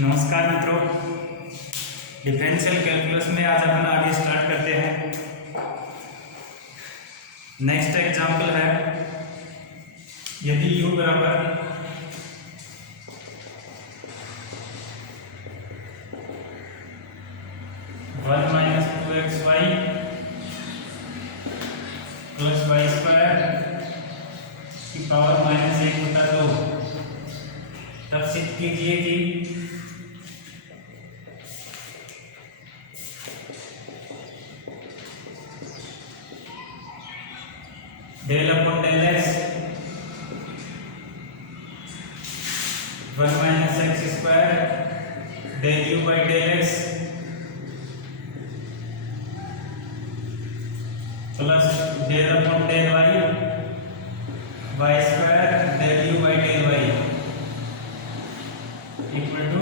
नमस्कार मित्रों, differential calculus में आज अपन आगे स्टार्ट करते हैं। नेक्स्ट एग्जाम्पल है, यदि u बराबर one minus two x y plus y square की पावर माइनस एक बटा दो, तब सिद्ध कीजिए कि del upon del x one minus x square del u by del x plus del upon del y y square del u by del y equal to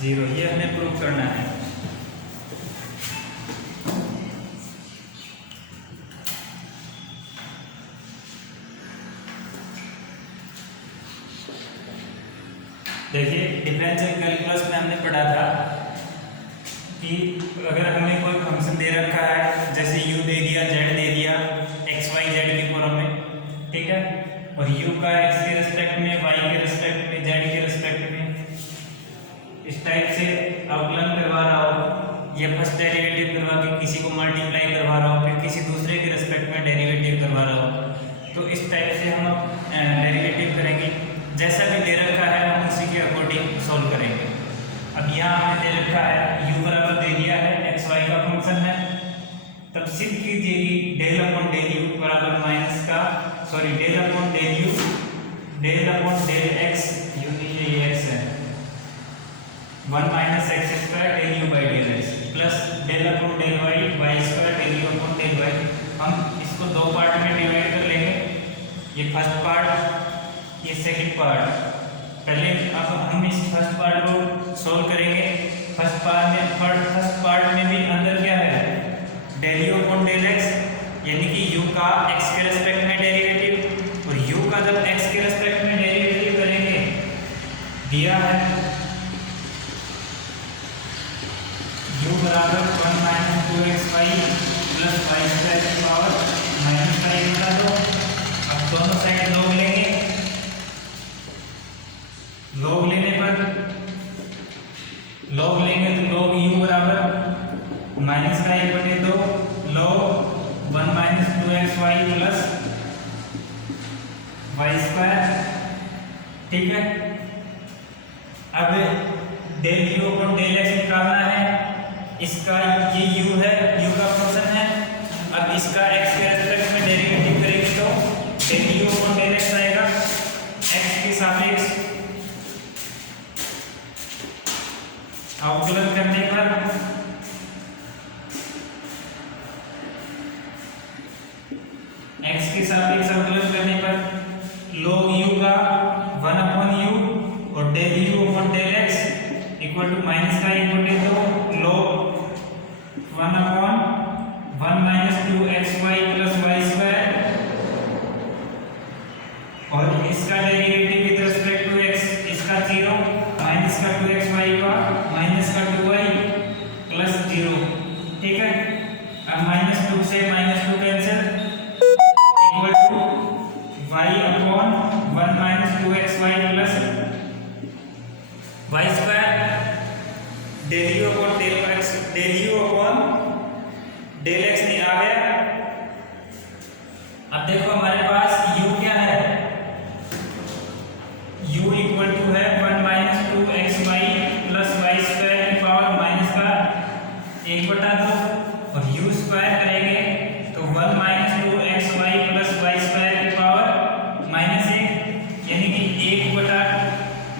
0। ये हमें प्रूव करना है। देखिए, डिफरेंशियल कैलकुलस में हमने पढ़ा था कि अगर हमें कोई फंक्शन दे रखा है, जैसे u दे दिया, z दे दिया, x y z की फॉर्म में, ठीक है, और u का x के रिस्पेक्ट में, y के रिस्पेक्ट में, z के रिस्पेक्ट में इस टाइप से अवकलन करवा रहा हो, या फर्स्ट डेरिवेटिव करवा के किसी को मल्टीप्लाई करवा रहा हो, फिर किसी दूसरे के रिस्पेक्ट में डेरिवेटिव करवा रहा हो, तो इस टाइप से हम डेरिवेटिव करेंगे। जैसा भी दे रखा है हम उसी के अकॉर्डिंग सॉल्व करेंगे। अब यहाँ हमें दे रखा है u बराबर दे दिया है, एक्स वाई का फंक्शन है, तब सिद्ध कीजिए कि डेल अपॉन डेल u बराबर माइनस का del upon del u del upon del x, u नीचे ये x है, one minus x square del u by del x plus del upon del y y square del u upon del y. हम इसको दो part में divide कर लेंगे, ये फर्स्ट पार्ट, ये सेकंड पार्ट। पहले अब हम इस फर्स्ट पार्ट को सॉल्व करेंगे। फर्स्ट पार्ट में भी अंदर क्या है, del u upon del x, यानी कि u का x के रेस्पेक्ट में डेरिवेटिव, और u का जब x के रेस्पेक्ट में डेरिवेटिव करेंगे, दिया है u बराबर one minus two x y plus y square की पावर माइनस का एक बटा दो। अब दोनों साइड लॉग लेंगे, लॉग लेने पर लॉग लेंगे तो लॉग u बराबर माइनस का एक बटे दो log one minus two x y plus y square, ठीक है। अब del u upon del x निकालना है, इसका ये u है, u का फंक्शन है। अब इसका x के रेस्पेक्ट में डेरिवेटिव करेंगे तो del u upon del x आएगा, x के सापेक्ष अवकलन करने पर x के सापेक्ष अवकलन करने पर log u का वन अपॉन u और del u upon del x equal to minus का एक बटे दो log one upon one minus two x y plus y square, और इसका derivative with respect to x, इसका 0 माइनस का 2x वाई का माइनस का 2y प्लस 0, ठीक है। अब माइनस 2 से minus 2 cancel, equal to y upon one minus 2x y plus y square del u upon del x, del u upon del x नहीं आ गया। अब देखो हमारे पास u क्या है, u इक्वल टू है one minus two x y plus y square की पावर माइनस का एक बटा दो, और u स्क्वायर करेंगे तो one minus two x y plus y square की पावर माइनस एक, यानी कि एक बटा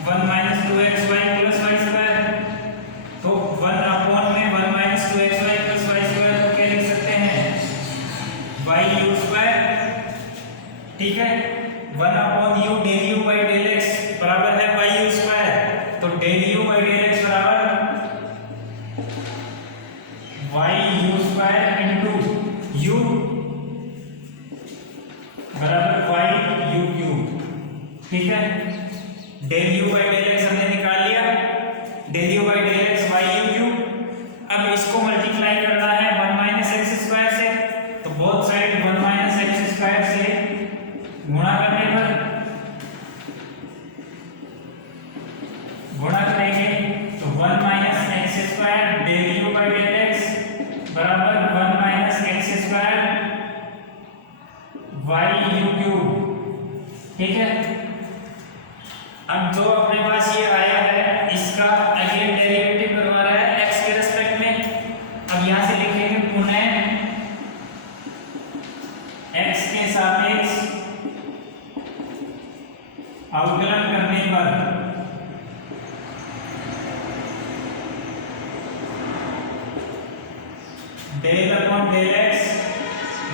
one minus two x y plus y square. तो वन अपॉन में one minus two x y plus y square को क्या लिख सकते हैं, वाई यू स्क्वायर, ठीक है। One upon u del u by del x बराबर है वाई यू स्क्वायर, तो del u by del x बराबर y u square into u बराबर वाई यू क्यूब, ठीक है। Del u by del x हमने निकाल लिया, गुणा करेंगे तो 1 minus x square del u by del x बराबर 1 minus x square y u cube. ठीक है, अब जो अपने पास ये आया है इसका अगेन डेरिवेटिव करवा रहा है एक्स के रेस्पेक्ट में। अब यहां से लिखेंगे पुनः एक्स के सापेक्ष अवकलन करने पर del upon del x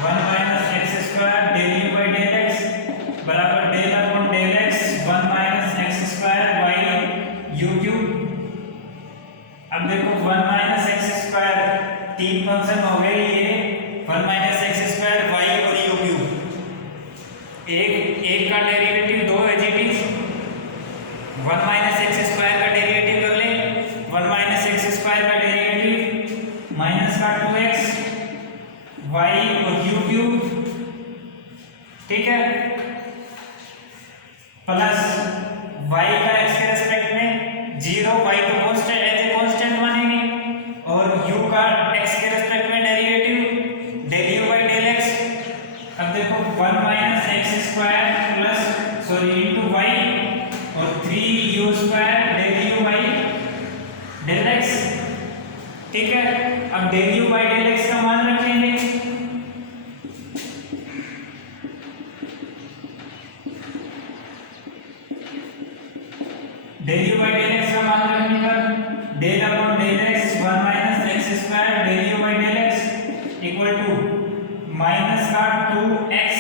1 minus x square del u by del x बराबर del upon del x 1 minus x square y u cube. अब देखो 1 माइनस एक्स स्क्वायर तीन फंक्शन हो गए, ये 1 माइनस एक्स स्क्वायर वाई और यू क्यूब, एक का डेरिवेटिव दो है जी 1 माइनस एक्स स्क्वायर का डेरिवेटिव कर ले, 1 माइनस एक्स स्क्वायर का डेरिवेटिव माइनस का 2x वाई और यू क्यूब। ठीक है, प्लस y का x के रेस्पेक्ट में 0, y तो कांस्टेंट एज ए कांस्टेंट मानेंगे और u का x के रेस्पेक्ट में derivative del u by del x। अब देखो 1 minus x square plus sorry into y और 3u square del u by del x। ठीक है, अब del u by del x का मान रखेंगे del u by del x का मान रखने पर del upon del x 1 minus x square del u by del x equal to minus का 2x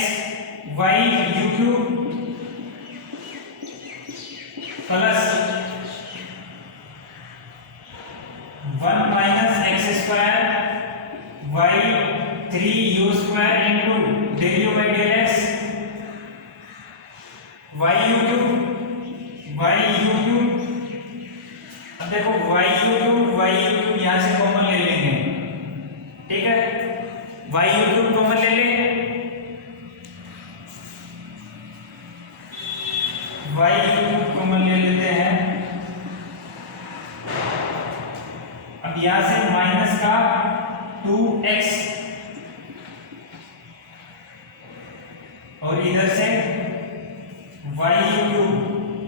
y u cube plus 1 minus x square y 3u square into del u by del x y u cube y u cube. अब देखो Y u cube यहां से common ले लेंगे। ठीक है, y u cube common ले ले, वाई यू क्यूब कॉमन ले लेते हैं। अब यहां से माइनस का 2x और इधर से वाई यू क्यूब,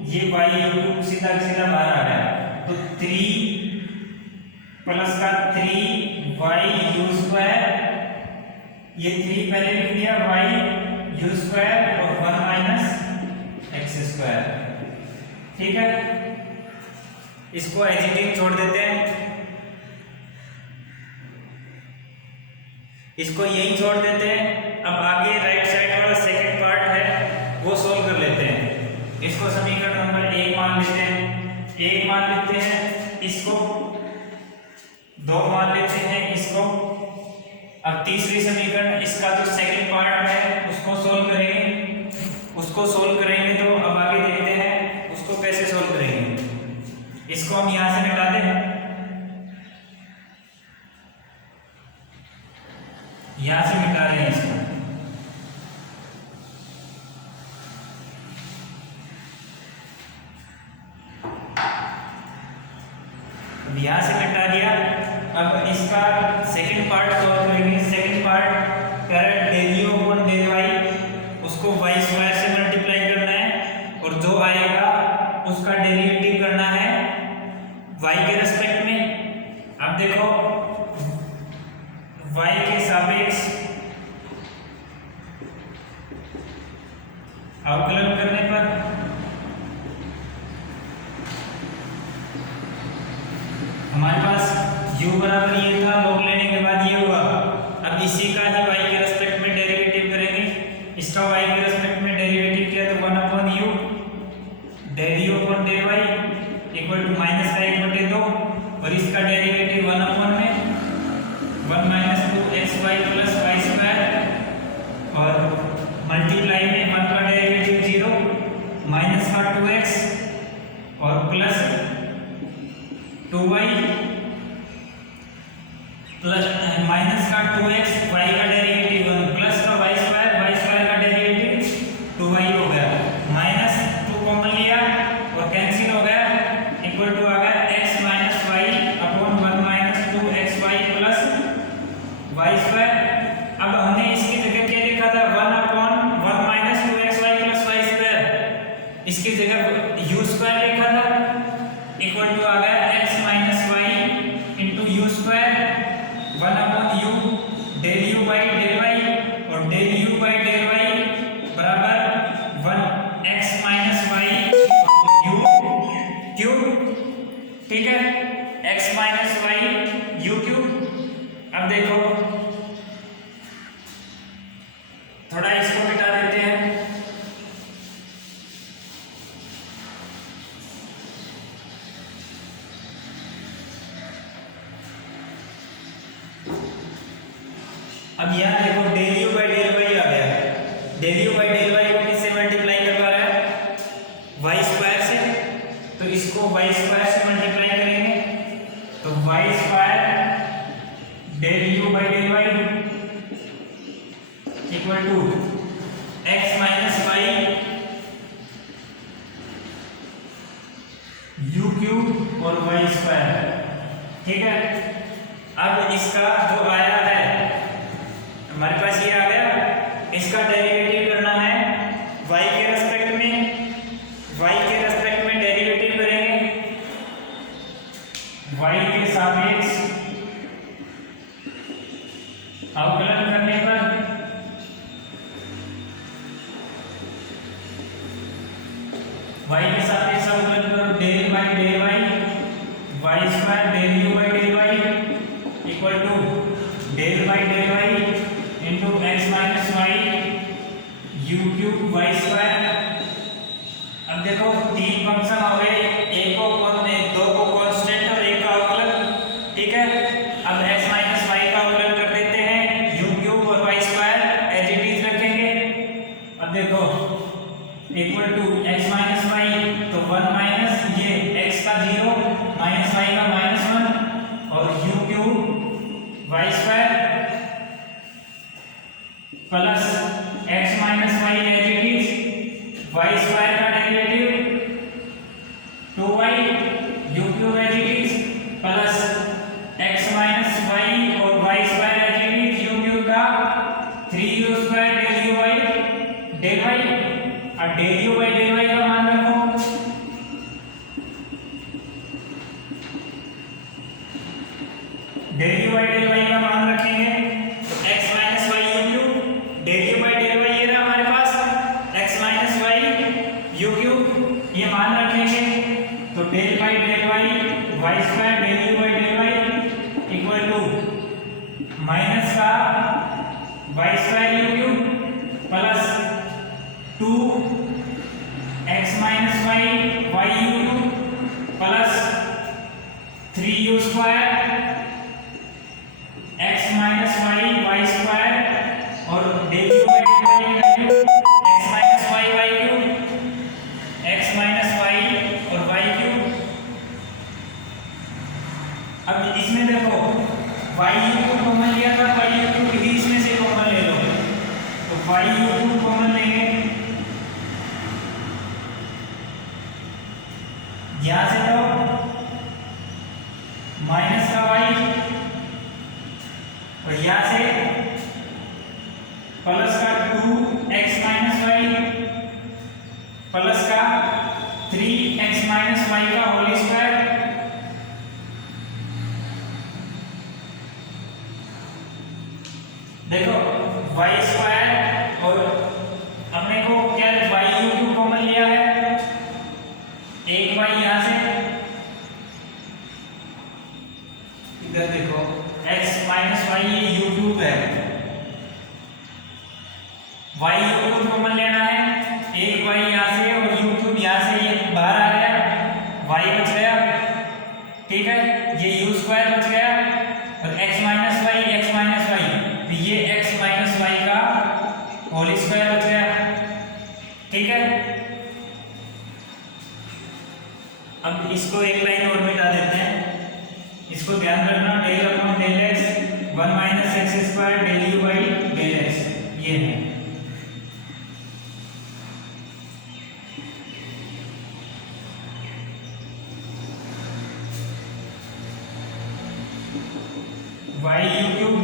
ये वाई यू क्यूब सीधा सीधा बाहर आ रहा है तो 3 प्लस का 3 वाई यू स्क्वायर, ये 3 पहले लिख दिया वाई यू स्क्वायर और 1 माइनस एक्स स्क्वायर। ठीक है, इसको एज इट इज छोड़ देते हैं, इसको यही छोड़ देते हैं। अब आगे राइट साइड वाला सेकंड पार्ट है वो सोल्व कर लेते हैं। इसको समीकरण नंबर 1 मान लेते हैं, 1 मान लेते हैं, इसको 2 मान लेते हैं, इसको। अब तीसरी समीकरण इसका जो सेकंड पार्ट है उसको सोल्व करेंगे तो अब आगे देखते हैं उसको कैसे सोल्व करेंगे। इसको हम यहां से मिटा दें, यहां से मिटा रहे हैं इसको। यहां से मिटा दिया। अब इसका सेकंड पार्ट सॉल्व करेंगे। सेकंड पार्ट कर del u upon del y, उसको वाई स्क्वायर से मल्टीप्लाई करना है और जो आएगा उसका डेरिवेटिव करना है वाई के रेस्पेक्ट में। अब देखो वाई के सापेक्ष अवकलन करने पर हमारे पास u बराबर ये था, लॉग लेने के बाद ये हुआ। अब इसी का ही y के रेस्पेक्ट में डेरिवेटिव करेंगे। इसका y के रेस्पेक्ट में डेरिवेटिव किया तो 1 upon u del u upon del y equal to minus का 1/2 और इसका डेरिवेटिव 1 अपॉन में 1 minus 2xy plus y square और मल्टीप्लाई में 1 का डेरिवेटिव 0 माइनस का 2x और प्लस 2y प्लस माइनस का 2x y का डेरिवेटिव 1 प्लस का y स्क्वायर का डेरिवेटिव 2y हो गया। माइनस 2 कॉमन लिया और कैंसिल हो गया इक्वल टू आ गया x minus y into u square 1 upon u del u by del y और del u by del y बराबर 1 x minus y u cube. ठीक है, x minus y u cube. अब देखो थोड़ा इसको मिटा देते हैं। अब यहाँ देखो del u by del y आ गया। Del u by del y को किससे मल्टीप्लाई करवा रहा है? वाई स्क्वायर से। तो इसको वाई स्क्वायर से मल्टीप्लाई करेंगे तो y square del u by del y equal to x minus y u cube और वाई स्क्वायर। ठीक है, अब इसका जो आया है हमारे पास ये आ गया, इसका डेरिवेटिव करना है y के रेस्पेक्ट में। y के रेस्पेक्ट में डेरिवेटिव करेंगे y के सापेक्ष अवकलन करने पर y के सापेक्ष अवकलन पर del by del y square del u by del y equal to del by del y into x minus y u cube y square. अब देखो तीन फंक्शन हो गए, एक को दो को कांस्टेंट और एक का अवकलन। ठीक है, अब एक्स माइनस वाई का अवकलन कर देते हैं, यू क्यूब और y square as it is रखेंगे। अब देखो equal to x minus y तो 1 माइनस ये एक्स का 0 माइनस वाई का -1 और u cube y square plus x minus y as it is y square का derivative 2y u cube as it is plus x minus y और y square as it is u cube का 3u square del u by del y. और del u by del y का मान रखो, del u by del y का मान रखेंगे x minus y u cube del u by del y ये रहा हमारे पास x minus y u cube, ये मान रखेंगे तो del by del y y square del u by del y equal to minus का y square u cube plus 2 x minus y y u cube plus 3u square x minus y y square और del u by del y x minus y y cube x minus y और y cube. अब इसमें देखो y u cube common लिया था, y u cube भी इसमें से कॉमन ले लो तो y यू क्यूब कॉमन लेंगे, यहां से लो माइनस का y और यहाँ से प्लस का 2x माइनस वाई प्लस का 3x माइनस वाई का होल स्क्वायर। देखो वाई स्क्वायर और अपने को क्या वाई यू क्यूब कॉमन लिया है, एक वाई यहाँ से इधर देखो x माइनस वाई ये यू क्यूब है, वाई यू क्यूब कॉमन लेना है, एक वाई यहाँ से और यू क्यूब यहाँ से ये बाहर आ गया, वाई बच गया। ठीक है, ये यू स्क्वायर बच गया और x माइनस वाई तो ये x माइनस वाई का होल स्क्वायर बच गया। ठीक है, अब इसको एक लाइन और मिटा देते हैं, इसको ध्यान रखना del upon del x 1 minus x square del u by del x ये है। वाई यू क्यूब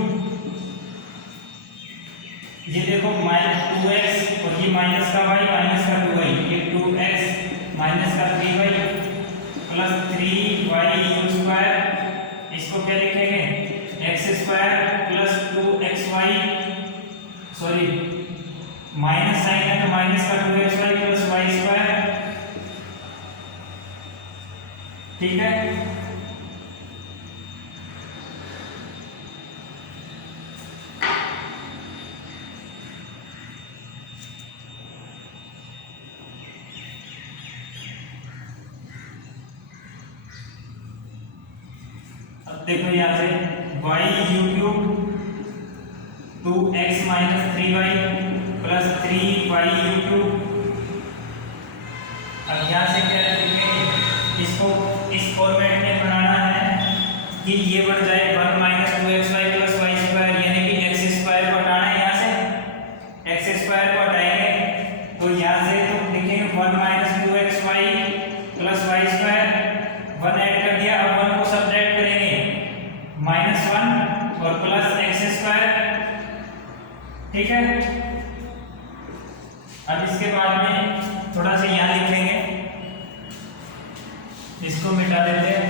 ये देखो -2x और ये माइनस का y माइनस का 2y, ये 2x माइनस का 3y प्लस 3y क्या लिखेंगे, x square plus 2xy, sorry minus sign है तो माइनस का 2xy प्लस वाई स्क्वायर, ठीक है। अब देखो यहाँ से y u cube 2x minus 3y plus 3y u cube. अब यहाँ से क्या लिखेंगे, इसको इस फॉर्मेट में बनाना है कि ये बढ़ जाए 1 minus 2xy plus y square, यानी कि एक्स स्क्वायर को हटाना है, यहाँ से एक्स स्क्वायर को हटाएंगे तो यहाँ से तो लिखेंगे 1 minus 2xy plus y square, 1 add कर दिया, अब 1 को सब्ट्रैक्ट करेंगे -1 और प्लस एक्स स्क्वायर, ठीक है। अब इसके बाद में थोड़ा सा यहाँ लिखेंगे, इसको मिटा देते हैं,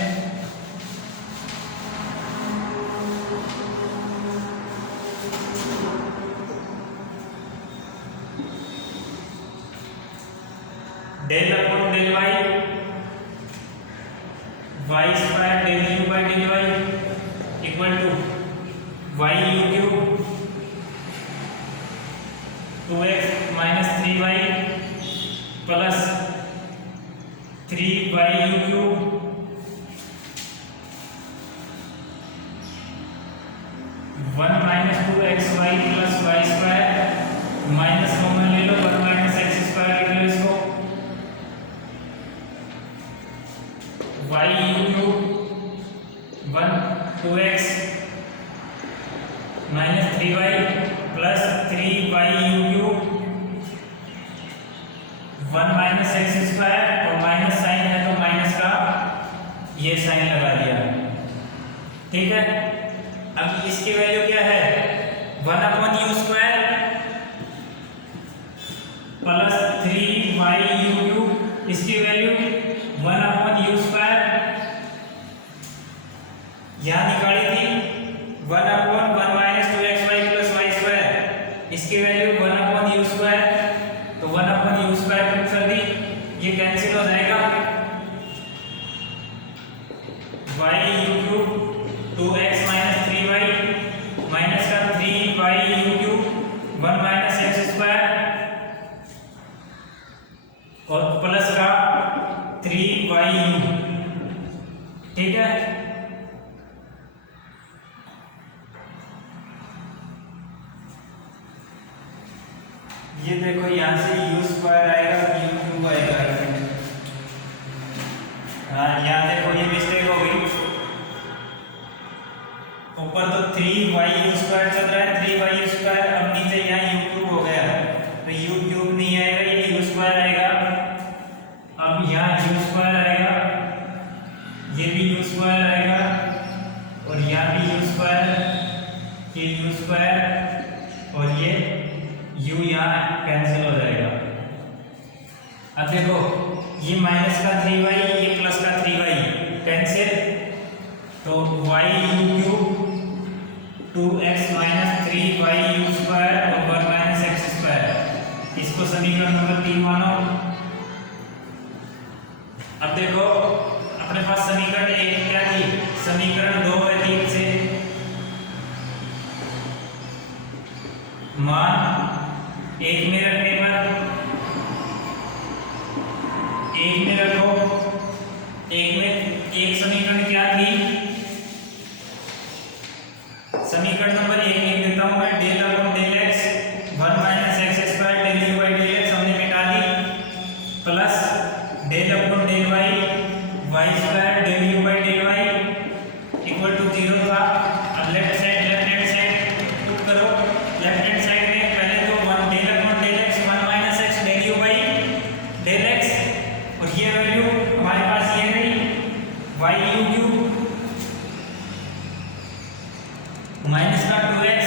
del upon del y square del u by del y equal to y u cube 2x minus 3y plus 3y u cube one minus 2xy plus y square, minus common ले लो, 1 माइनस एक्स स्क्वायर लिख लो इसको, y u cube 1 2x minus 3y plus 3y u cube 1 minus x square, और minus sign है तो minus का ये sign लगा दिया, ठीक है। अब इसकी वैल्यू क्या है, 1 upon u square plus 3y u cube, इसकी वैल्यू 1 अपॉन यू स्क्वायर, यहाँ निकाली थी 1 upon 1 minus 2xy plus y square, इसकी वैल्यू 1 अपॉन यू स्क्वायर, तो 1 अपॉन यू स्क्वायर प्लस कर दी, ये कैंसिल हो जाएगा, y you cube 2x minus 3y minus का 3y u cube 1 minus x square और प्लस का 3y यू, ठीक है। ये देखो यहाँ से यू स्क्वायर आएगा, यू क्यूब आएगा, हाँ यहाँ देखो ये मिस्टेक हो गई, ऊपर तो 3y यू स्क्वायर चल रहा है, 3y यू स्क्वायर, अब नीचे यहाँ यू क्यूब हो गया, तो यू क्यूब नहीं आएगा, ये यू स्क्वायर आएगा, अब यहाँ यू स्क्वायर आएगा, ये भी यू स्क्वायर आएगा, और यहाँ भी यू स्क्वायर, ये यू स्क्वायर, और ये u यहाँ कैंसिल हो जाएगा। अब देखो ये माइनस का 3y, ये प्लस का 3y कैंसिल, तो y you cube 2x minus 3y u square और 1 माइनस एक्स स्क्वायर, इसको समीकरण नंबर 3 मानो। अब देखो अपने पास समीकरण 1 क्या थी, समीकरण 2 और 3 से मान एक में रखने पर, एक में रखो, एक में एक समीकरण क्या थी, समीकरण नंबर 1 लिख देता हूं मैं, del upon del x 1 minus x square del u by del x हमने मिटा दी, plus del upon del y y square del u by del y equal to 0 था। अब लेफ्ट हैंड साइड पुट करो, लेफ्ट हैंड साइड में पहले तो 1 del upon del x 1 minus x del u by del x, और ये value हमारे पास ये रही y यू क्यूब माइनस का 2x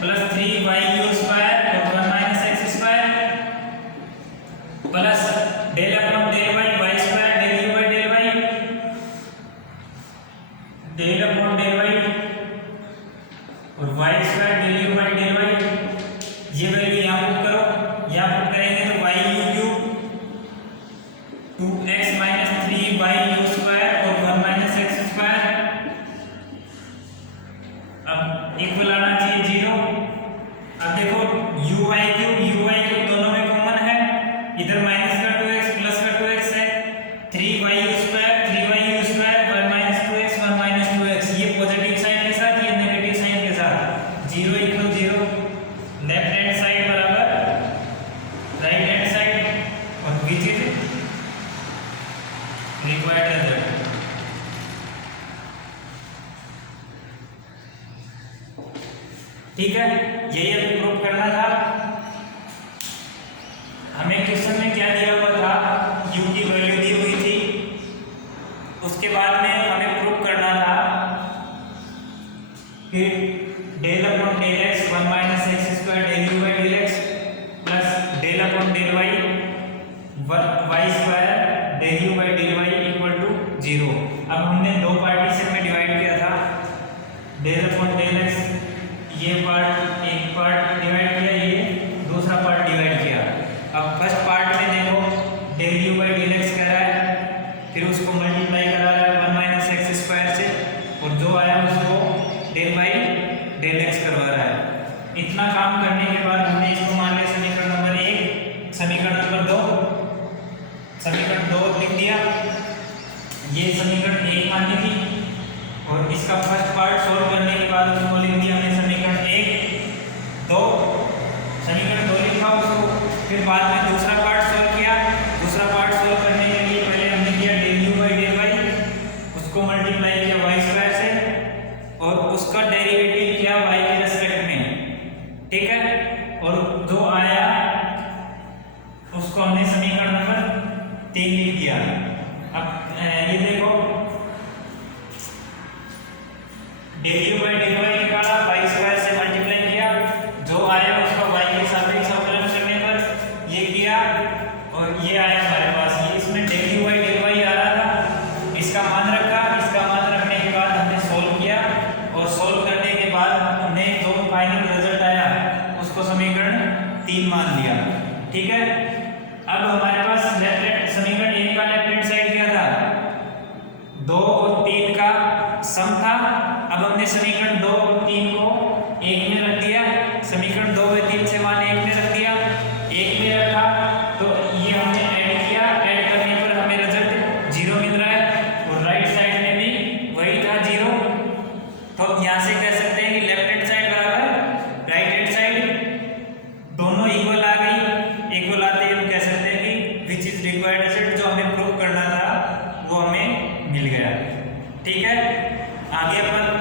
plus 3y u square और 1 minus x square plus del upon del y y square del u by del y del upon del y और y square del u by del y, ये value यहाँ put करो, यहाँ put करेंगे तो y u cube 2x minus 3y u square और 1 minus x square, अब equal आना चाहिए 0। अब देखो यू वाई क्यूब दोनों में कॉमन है, इधर माइनस का 2x प्लस का 2x है, 3y u square 1 minus 2x 1 minus 2x, ये पॉजिटिव साइन के साथ, ये नेगेटिव साइन के साथ, 0 इक्वल 0, लेफ्ट हैंड साइड बराबर राइट हैंड साइड, और विच इज रिक्वायर्ड रिजल्ट। ठीक है, यही हमें प्रूव करना था। हमें क्वेश्चन में क्या दिया हुआ था, u की वैल्यू दी हुई थी, उसके बाद में हमें प्रूव करना था कि del upon del x 1 minus x square del u by del x plus del upon del y y square del u by del y equal to 0। अब हमने दो पार्टीशन में डिवाइड किया था, डेल अपॉन डेल एक्स ये part एक part divide किया, ये दूसरा पार्ट डिवाइड किया। अब फर्स्ट पार्ट में देखो del u by del x कह रहा है, फिर उसको मल्टीप्लाई करा रहा है 1 माइनस एक्स स्क्वायर से, और जो आया उसको डेल बाई डेल एक्स करवा रहा है। इतना काम करने के बाद हमने इसको मान लिया समीकरण नंबर 1, समीकरण नंबर 2, समीकरण 2 लिख दिया, ये समीकरण 1 मानी थी, और इसका फर्स्ट पार्ट सॉल्व करने के बाद उसको लिख दिया हमने समीकरण 1 2, समीकरण 2 लिखा उसको, फिर बाद में दूसरा पार्ट सॉल्व किया। दूसरा पार्ट सॉल्व करने के लिए पहले हमने किया del u by del y, उसको मल्टीप्लाई किया वाई स्क्वायर से, और उसका डेरिवेटिव किया वाई के रेस्पेक्ट में, ठीक है, और जो आया उसको हमने समीकरण नंबर 3 लिख दिया। अब ये देखो del u by del y निकाला, वाई स्क्वायर से मल्टीप्लाई किया, जो आया उसका वाई के सापेक्ष अवकलन करने पर ये किया, और ये आया हमारे पास, ये इसमें del u by del y आ रहा था, इसका मान रखा, इसका मान रखने के बाद हमने सोल्व किया, और सोल्व करने के बाद हमने जो फाइनल रिजल्ट आया उसको समीकरण 3 मान लिया। ठीक है, अब हमारे पास समीकरण 1 का लेफ्ट हैंड साइड क्या था, 2 और 3 का सम था। अब हमने समीकरण 2 और 3 को 1 में रख दिया, समीकरण 2 और 3 से मान 1 में रख दिया, 1 में रखा तो ये हमने ऐड किया, ऐड करने पर हमें रिजल्ट 0 मिल रहा है, और राइट साइड में भी वही था 0। तो यहाँ से कह सकते हैं कि लेफ्ट हैंड साइड बराबर राइट हैंड साइड, दोनों इक्वल आ गई। इक्वल आते ही हम कह सकते हैं कि विच इज रिक्वायर्ड रिजल्ट, जो हमें प्रूव करना था वो हमें मिल गया। ठीक है, आगे अपन